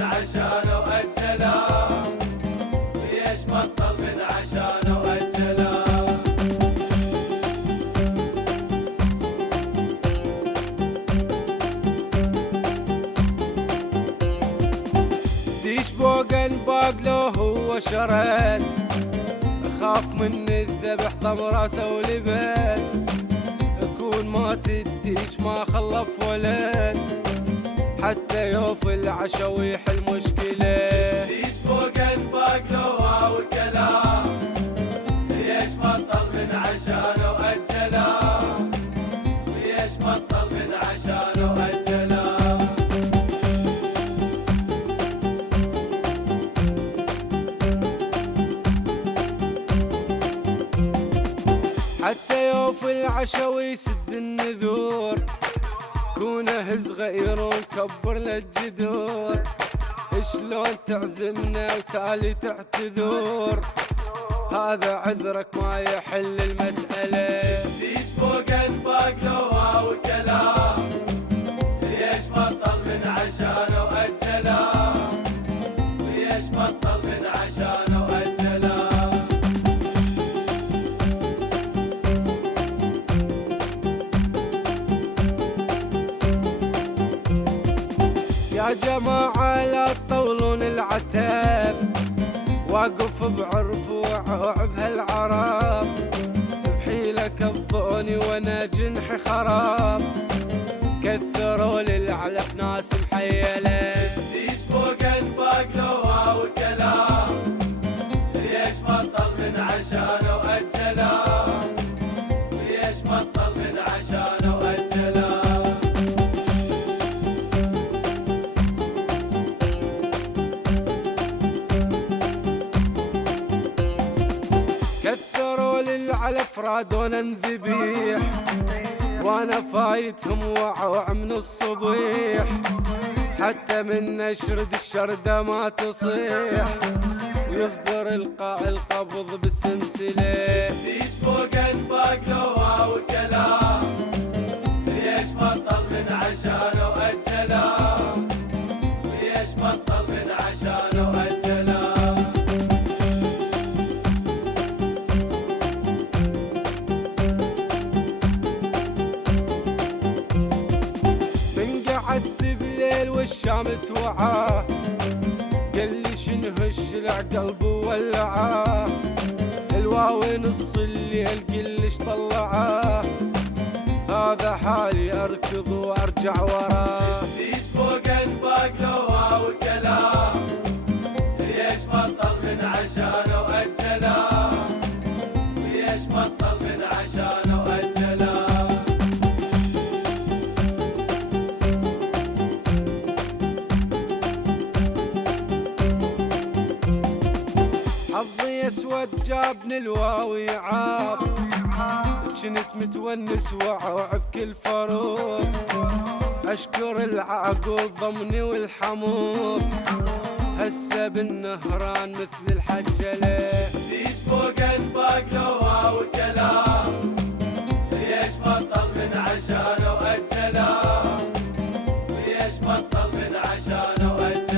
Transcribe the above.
من عشانه وأجله؟ ليش بطل من عشانه وأجله؟ ديش بوقن باقله هو شرد، اخاف من الذبح ضم راسه ولبت، اكون ما تديش ما خلف ولد، حتى يوف العشا ويحل مشكله. ديش بوقن باقله وكلام، ليش بطل من عشانه وأجله؟ ليش بطل من عشانه وأجله؟ حتى يوف العشا ويسد النذور، كونه صغير ونكبر للجذور، شلون تعزمنا وتالي تعتذور؟ هذا عذرك ما يحل المسألة. ديش بوقن باقله وكلام، ليش بطل من عشانه وأجله؟ ليش بطل من عشانه وأجله؟ يا جماعة لا تطولون العتاب، واقف بعرف وعوع بهالعرب، بحيلك الضوني وانا جنحي خراب، كثروا للعلف ناس محيلة. ديش بوقن باقله وكلام، ليش بطل من عشانه وأجله؟ ليش بطل من عشانه وأجله؟ كثروا للعلف رادونا نذبيح، وانا فايتهم وعوع من الصبيح، حتى من نشرد الشردة ما تصيح، ويصدر القبض بالسلسلة. ديش بوقن باقله وكلام، ليش بطل من عشانه وأجله؟ ليش بطل من عشانه وأجله؟ قعدت بليل والشام توعاه، قال لي شنهش العقلب وولعاه، الواوي نص الليل قلش طلعاه، هذا حالي اركض وارجع وراه. ديش بوقن باقله وكلام، ليش بطل من عشانه وأجله؟ ليش بطل من عشانه وأجله؟ حظي اسود جابني الواوي عاب، جنت متونس وعوع بكل فروق، اشكر العقول ضمني والحموق، هسه بالنهران مثل الحجله. ديش بوقن باقله وكلام، ليش بطل من عشانه وأجله؟ ليش بطل من عشانه وأجله؟